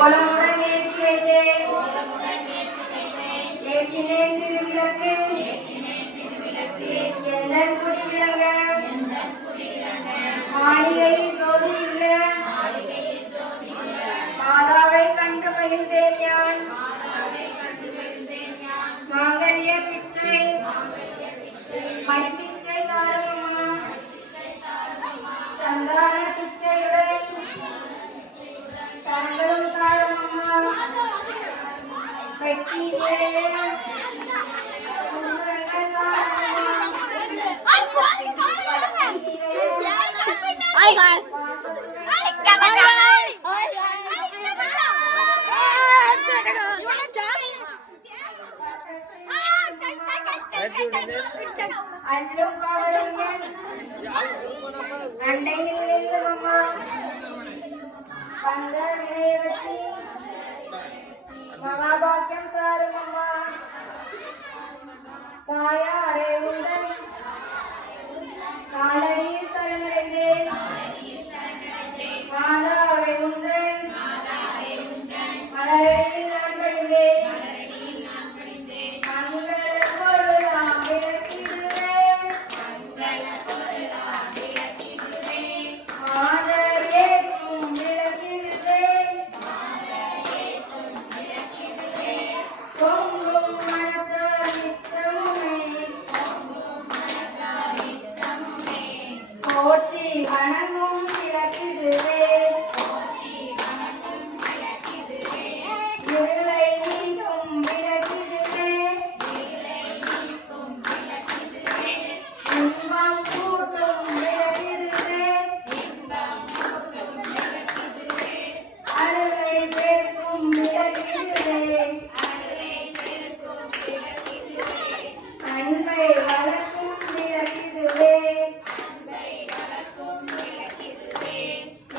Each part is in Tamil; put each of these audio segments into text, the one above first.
கோலமுடன் ஏற்றி வைத்தேன் ஏற்றினேன் திருவிளக்கு எந்தன் குடி விளங்க மாளிகையில் ஜோதி இல்ல மாதாவை கண்டு மகிழ்ந்தேன் யான் மாங்கல்ய பிச்சை மணிப்பிச்சை தாரமம்மா சந்தான பிச்சையுடன் தங்களும் தாரமம்மா வெற்றியே மகாபாக்கியம் தாருமம்மா தாயாரே உந்தன் காலடியில் சரணடைந்தேன் மாதாவை உந்தன் மலரடியில் நான் பணிந்தேன் மங்கள பொருளாம் விளக்கிடுவேன் மாதரேற்றும் விளக்கிடுவேன் பொங்கும் மனத்தால் நித்தமுமே போற்றி வணங்கும் விளக்கிடுவேன் இருளை நீக்கும் விளக்கிடுவேன் இன்பம் கூட்டும் விளக்கிடுவேன் அழுகை பெருக்கும் விளக்கிடுவேன் அன்பை வளர்க்கும் விளக்கிடுவேன்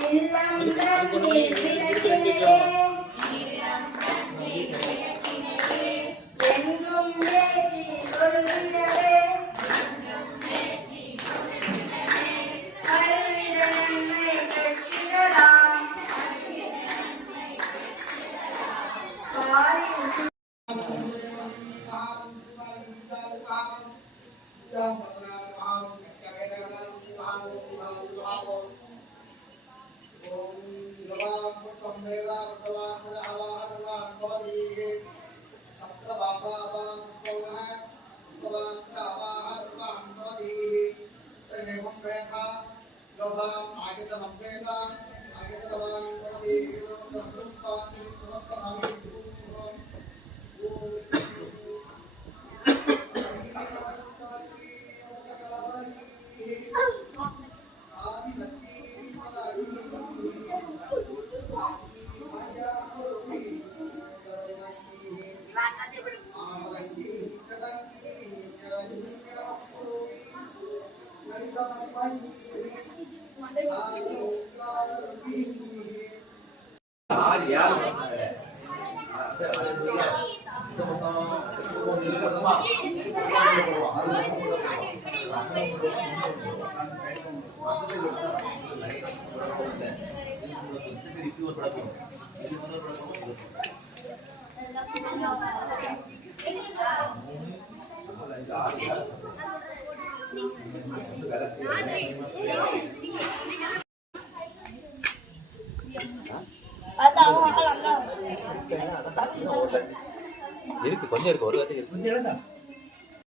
இல்லம் தண்ணீர் விளக்கிடுவேன் என்றும் ஏற்றி ஒழுகினவே அறிவித நன்மை பெற்றிடலாம் பாரில் இருக்கு கொஞ்சம் இருக்கு ஒரு கதை இருக்கு.